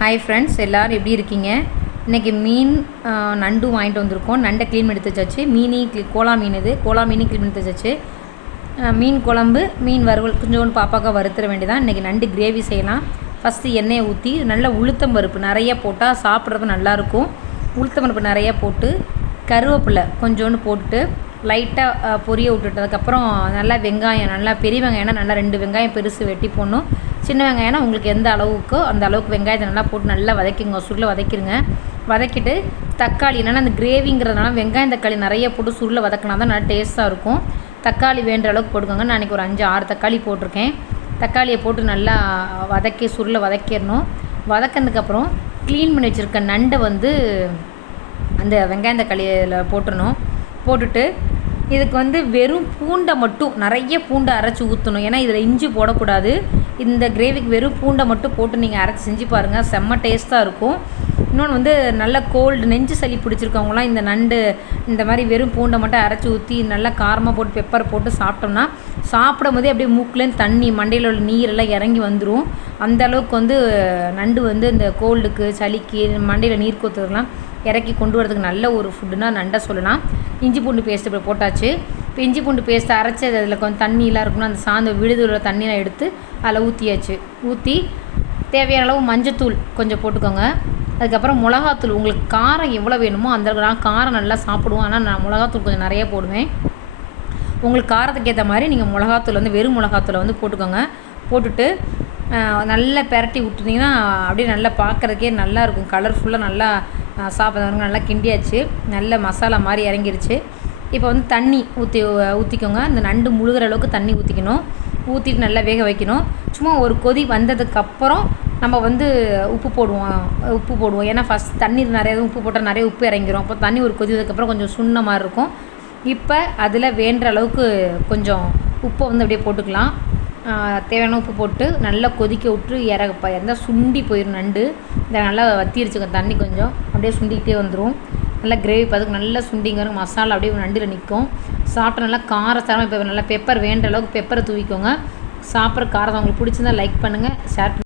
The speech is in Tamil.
ஹாய் ஃப்ரெண்ட்ஸ், எல்லோரும் எப்படி இருக்கீங்க? இன்றைக்கி மீன் நண்டு வாங்கிட்டு வந்திருக்கோம். நண்டை க்ளீன் பண்ணி எடுத்து வச்சாச்சு. கோலா மீன் கோலா மீன் க்ளீன் பண்ணி எடுத்து வச்சாச்சு. மீன் குழம்பு, மீன் வறுவல் கொஞ்சோண்டு பாப்பாக்கா வறுத்துற வேண்டியதான். இன்றைக்கி நண்டு கிரேவி செய்யலாம். ஃபஸ்ட்டு எண்ணெயை ஊற்றி நல்லா உளுத்தம் பருப்பு நிறைய போட்டால் சாப்பிட்றது நல்லாயிருக்கும். உளுத்தம் பருப்பு நிறையா போட்டு கருவேப்பிலை கொஞ்சோண்டு போட்டுட்டு லைட்டாக பொரிய விட்டுட்டு அதுக்கப்புறம் நல்லா வெங்காயம், நல்லா பெரிய வெங்காயம்னா நல்லா 2 வெங்காயம் பெருசு வெட்டி போடணும். சின்ன வெங்காயம்னா உங்களுக்கு எந்த அளவுக்கோ அந்த அளவுக்கு வெங்காயத்தை நல்லா போட்டு நல்லா வதக்கிங்க, சுருளை வதக்கிடுங்க. வதக்கிட்டு தக்காளி, என்னென்னா அந்த கிரேவிங்கிறதுனால வெங்காயம் தக்காளி நிறைய போட்டு சுருளை வதக்கினா தான் நல்லா டேஸ்ட்டாக இருக்கும். தக்காளி வேண்டுற அளவுக்கு போட்டுக்கோங்க. நான் இன்றைக்கி ஒரு 5-6 தக்காளி போட்டிருக்கேன். தக்காளியை போட்டு நல்லா வதக்கி சுருளை வதக்கிடணும். வதக்கினதுக்கப்புறம் க்ளீன் பண்ணி வச்சுருக்க நண்டை அந்த வெங்காயம் தக்காளியில் போட்டுடணும். போட்டுட்டு இதுக்கு வெறும் பூண்டை மட்டும் நிறைய பூண்டை அரைச்சி ஊற்றணும். ஏன்னா இதில் இஞ்சி போடக்கூடாது. இந்த கிரேவிக்கு வெறும் பூண்டை மட்டும் போட்டு நீங்கள் அரைச்சி செஞ்சு பாருங்கள், செம்ம டேஸ்ட்டாக இருக்கும். இன்னொன்று நல்ல கோல்டு நெஞ்சு சளி பிடிச்சிருக்கவங்களாம் இந்த நண்டு இந்த மாதிரி வெறும் பூண்டை மட்டும் அரைச்சி ஊற்றி நல்லா காரமாக போட்டு பெப்பர் போட்டு சாப்பிட்டோம்னா சாப்பிடும் போதே அப்படியே மூக்குலேருந்து தண்ணி மண்டையில் உள்ள நீரெல்லாம் இறங்கி வந்துடும். அந்த அளவுக்கு நண்டு இந்த கோல்டுக்கு சளிக்கு மண்டையில் நீர் கொத்துறதுலாம் இறக்கி கொண்டு வரதுக்கு நல்ல ஒரு ஃபுட்டுனா நண்டை சொல்லலாம். இஞ்சி பூண்டு பேஸ்ட்டு இப்போ போட்டாச்சு. இப்போ இஞ்சி பூண்டு பேஸ்ட்டு அரைச்சி அதில் கொஞ்சம் தண்ணியெலாம் இருக்கணும். அந்த சாந்த விடுதலை தண்ணியெலாம் எடுத்து அதில் ஊற்றியாச்சு. ஊற்றி தேவையான அளவு மஞ்சத்தூள் கொஞ்சம் போட்டுக்கோங்க. அதுக்கப்புறம் மிளகாத்தூள், உங்களுக்கு காரம் எவ்வளோ வேணுமோ அந்த நான் காரம் நல்லா சாப்பிடுவோம். ஆனால் நான் மிளகாத்தூள் கொஞ்சம் நிறைய போடுவேன். உங்களுக்கு காரத்துக்கு ஏற்ற மாதிரி நீங்கள் மிளகாத்தூள் வெறும் மிளகாத்தூளை போட்டுக்கோங்க. போட்டுட்டு நல்லா பெரட்டி விட்டுட்டிங்கன்னா அப்படியே நல்லா பார்க்குறதுக்கே நல்லாயிருக்கும். கலர்ஃபுல்லாக நல்லா சாப்பிட்றவங்க நல்லா கிண்டியாச்சு. நல்ல மசாலா மாதிரி இறங்கிருச்சு. இப்போ தண்ணி ஊற்றிக்கோங்க. அந்த நண்டு முழுகிற அளவுக்கு தண்ணி ஊற்றிக்கணும். ஊற்றிட்டு நல்லா வேக வைக்கணும். சும்மா ஒரு கொதி வந்ததுக்கப்புறம் நம்ம உப்பு போடுவோம். ஏன்னா ஃபஸ்ட் தண்ணீர் நிறைய உப்பு போட்டால் நிறைய உப்பு இறங்கிரும். அப்போ தண்ணி ஒரு கொதிச்சதுக்கப்புறம் கொஞ்சம் சுண்ண மாதிரி இருக்கும். இப்போ அதில் வேண்டுற அளவுக்கு கொஞ்சம் உப்பை அப்படியே போட்டுக்கலாம். தேவையான உப்பு போட்டு நல்லா கொதிக்க விட்டு இருந்தால் சுண்டி போயிடும் நண்டு. இதை நல்லா வத்திருச்சுங்க தண்ணி கொஞ்சம் அப்படியே சுண்டிக்கிட்டே வந்துடும். நல்லா கிரேவி பார்த்துக்கு நல்லா சுண்டிங்க மசாலா அப்படியே நண்டில் நிற்கும். சாப்பிட்டு நல்லா காரசாரமாக இப்போ நல்லா பெப்பர் வேண்டுற அளவுக்கு பெப்பரை தூவிக்கோங்க. சாப்பிட்ற காரம் உங்களுக்கு பிடிச்சிருந்தா லைக் பண்ணுங்கள், ஷேர்